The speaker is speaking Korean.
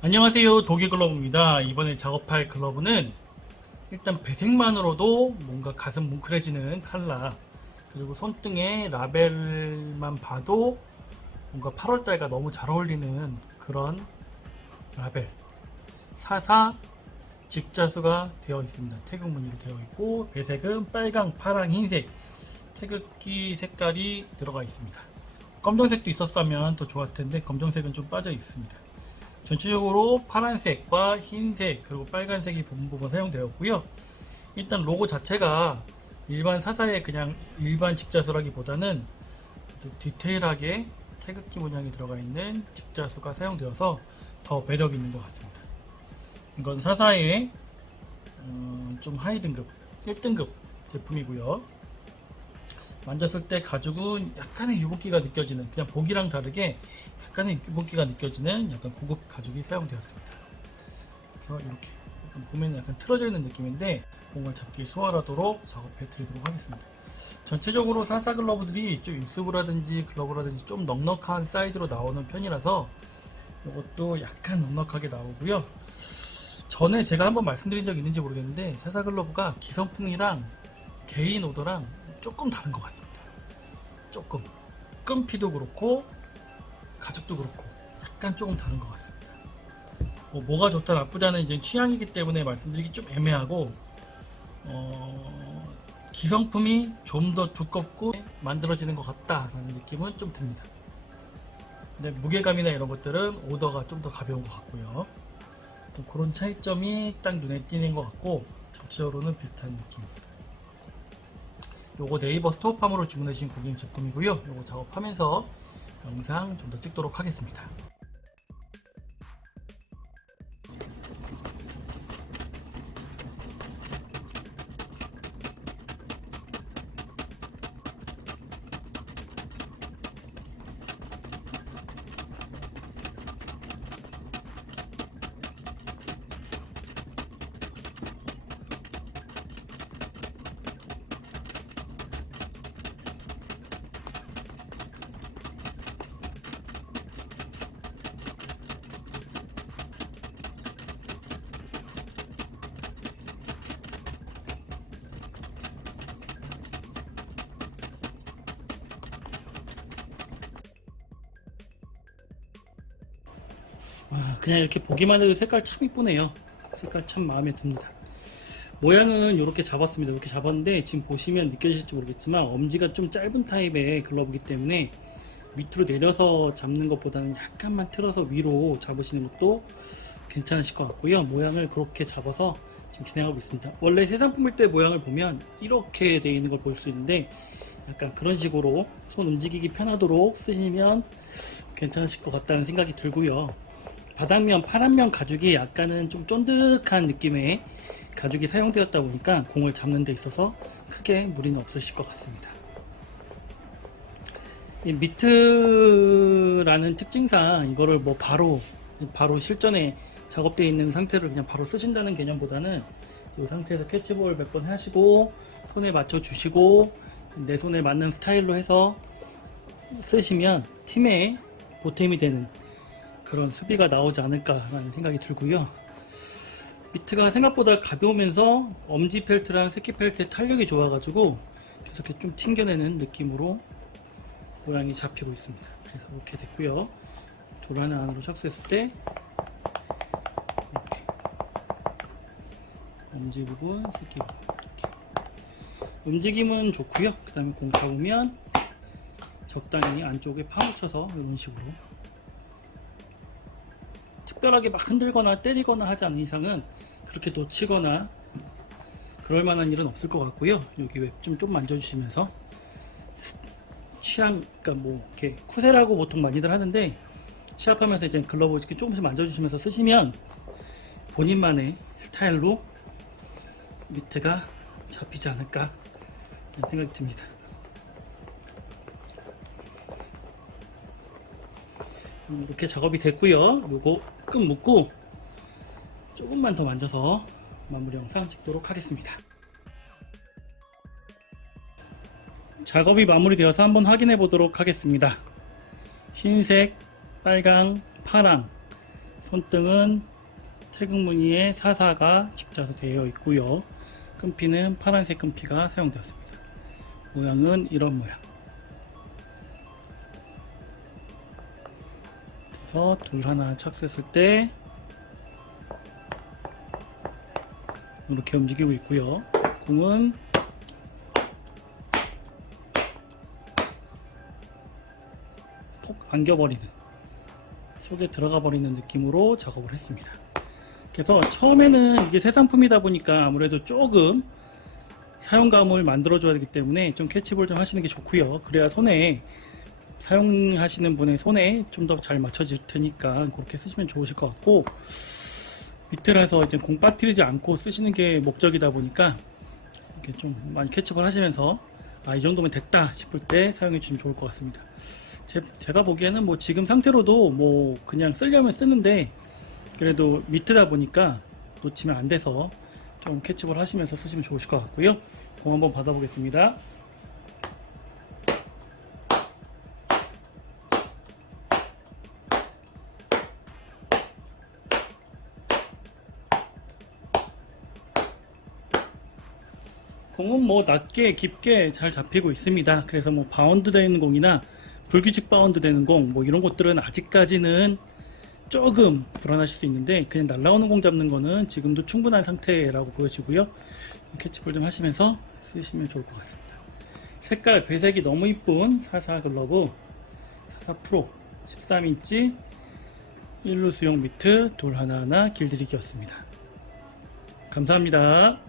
안녕하세요. 독일 글러브입니다. 이번에 작업할 글러브는 일단 배색만으로도 뭔가 가슴 뭉클해지는 칼라 그리고 손등에 라벨만 봐도 뭔가 8월달과 너무 잘 어울리는 그런 라벨. 사사 직자수가 되어 있습니다. 태극 무늬로 되어 있고 배색은 빨강 파랑 흰색. 태극기 색깔이 들어가 있습니다. 검정색도 있었다면 더 좋았을 텐데 검정색은 좀 빠져 있습니다 전체적으로 파란색과 흰색 그리고 빨간색이 부분 부분 사용되었고요. 일단 로고 자체가 일반 사사의 그냥 일반 직자수라기보다는 또 디테일하게 태극기 문양이 들어가 있는 직자수가 사용되어서 더 매력 있는 것 같습니다. 이건 사사의 어, 좀 하이 등급 1등급 제품이고요. 만졌을 때 가죽은 약간의 유분기가 느껴지는 그냥 보기랑 다르게 약간의 유분기가 느껴지는 약간 고급 가죽이 사용되었습니다. 그래서 이렇게 보면 약간 틀어져 있는 느낌인데 공을 잡기 수월하도록 작업해 드리도록 하겠습니다. 전체적으로 사사 글러브들이 좀 입수부라든지 글러브라든지 좀 넉넉한 사이즈로 나오는 편이라서 이것도 약간 넉넉하게 나오고요. 전에 제가 한번 말씀드린 적 있는지 모르겠는데 사사 글러브가 기성품이랑 개인 오더랑 조금 다른 것 같습니다. 조금 끈피도 그렇고 가죽도 그렇고 약간 조금 다른 것 같습니다. 뭐 뭐가 좋다 나쁘다는 이제 취향이기 때문에 말씀드리기 좀 애매하고 어, 기성품이 좀 더 두껍고 만들어지는 것 같다라는 느낌은 좀 듭니다. 근데 무게감이나 이런 것들은 오더가 좀 더 가벼운 것 같고요. 또 그런 차이점이 딱 눈에 띄는 것 같고 전체적으로는 비슷한 느낌입니다. 요거 네이버 스토어팜으로 주문해 주신 고객님 제품이고요. 요거 작업하면서 영상 좀 더 찍도록 하겠습니다. 아, 그냥 이렇게 보기만 해도 색깔 참 이쁘네요. 색깔 참 마음에 듭니다. 모양은 이렇게 잡았습니다. 이렇게 잡았는데 지금 보시면 느껴지실지 모르겠지만 엄지가 좀 짧은 타입의 글러브이기 때문에 밑으로 내려서 잡는 것보다는 약간만 틀어서 위로 잡으시는 것도 괜찮으실 것 같고요. 모양을 그렇게 잡아서 지금 진행하고 있습니다. 원래 새 상품일 때 모양을 보면 이렇게 되어 있는 걸 볼 수 있는데 약간 그런 식으로 손 움직이기 편하도록 쓰시면 괜찮으실 것 같다는 생각이 들고요. 바닥면 파란면 가죽이 약간은 좀 쫀득한 느낌의 가죽이 사용되었다 보니까 공을 잡는 데 있어서 크게 무리는 없으실 것 같습니다. 이 미트라는 특징상 이거를 뭐 바로 바로 실전에 작업되어 있는 상태를 그냥 바로 쓰신다는 개념보다는 이 상태에서 캐치볼 몇 번 하시고 손에 맞춰 주시고 내 손에 맞는 스타일로 해서 쓰시면 팀에 보탬이 되는 그런 수비가 나오지 않을까라는 생각이 들고요. 미트가 생각보다 가벼우면서 엄지 펠트랑 새끼 펠트의 탄력이 좋아가지고 계속 이렇게 좀 튕겨내는 느낌으로 모양이 잡히고 있습니다. 그래서 이렇게 됐고요. 조라는 안으로 착수했을 때 이렇게 엄지 부분, 새끼 부분 이렇게 움직임은 좋고요. 그 다음에 공 잡으면 적당히 안쪽에 파묻혀서 이런 식으로 특별하게 막 흔들거나 때리거나 하지 않는 이상은 그렇게 놓치거나 그럴 만한 일은 없을 것 같고요. 여기 웹좀 좀 만져주시면서 취향, 그러니까 뭐 이렇게 쿠세라고 보통 많이들 하는데 시합하면서 이제 글러브 이렇게 조금씩 만져주시면서 쓰시면 본인만의 스타일로 미트가 잡히지 않을까 생각이 듭니다. 음, 이렇게 작업이 됐고요. 요거 끈 묶고 조금만 더 만져서 마무리 영상 찍도록 하겠습니다. 작업이 마무리되어서 한번 확인해 보도록 하겠습니다. 흰색, 빨강, 파랑 손등은 태극무늬의 사사가 직자로 되어 있고요. 끈피는 파란색 끈피가 사용되었습니다. 모양은 이런 모양. 그래서 둘 하나 착수했을 때 이렇게 움직이고 있고요. 공은 폭 안겨버리는 속에 들어가 버리는 느낌으로 작업을 했습니다. 그래서 처음에는 이게 새 상품이다 보니까 아무래도 조금 사용감을 만들어줘야 되기 때문에 좀 캐치볼 좀 하시는 게 좋고요. 그래야 손에 사용하시는 분의 손에 좀 더 잘 맞춰질 테니까 그렇게 쓰시면 좋으실 것 같고 밑에라서 이제 공 빠뜨리지 않고 쓰시는 게 목적이다 보니까 이렇게 좀 많이 캐치볼 하시면서 아 이 정도면 됐다 싶을 때 사용해 주시면 좋을 것 같습니다. 제, 제가 보기에는 뭐 지금 상태로도 뭐 그냥 쓰려면 쓰는데 그래도 밑에다 보니까 놓치면 안 돼서 좀 캐치볼 하시면서 쓰시면 좋으실 것 같고요. 공 한번 받아보겠습니다. 공은 뭐 낮게 깊게 잘 잡히고 있습니다. 그래서 뭐 바운드 되는 공이나 불규칙 바운드 되는 공 뭐 이런 것들은 아직까지는 조금 불안하실 수 있는데 그냥 날라오는 공 잡는 거는 지금도 충분한 상태라고 보여지고요. 캐치볼 좀 하시면서 쓰시면 좋을 것 같습니다. 색깔 배색이 너무 이쁜 사사 글러브 사사 프로 13인치 1루 수용 미트 돌 하나하나 길들이기였습니다. 감사합니다.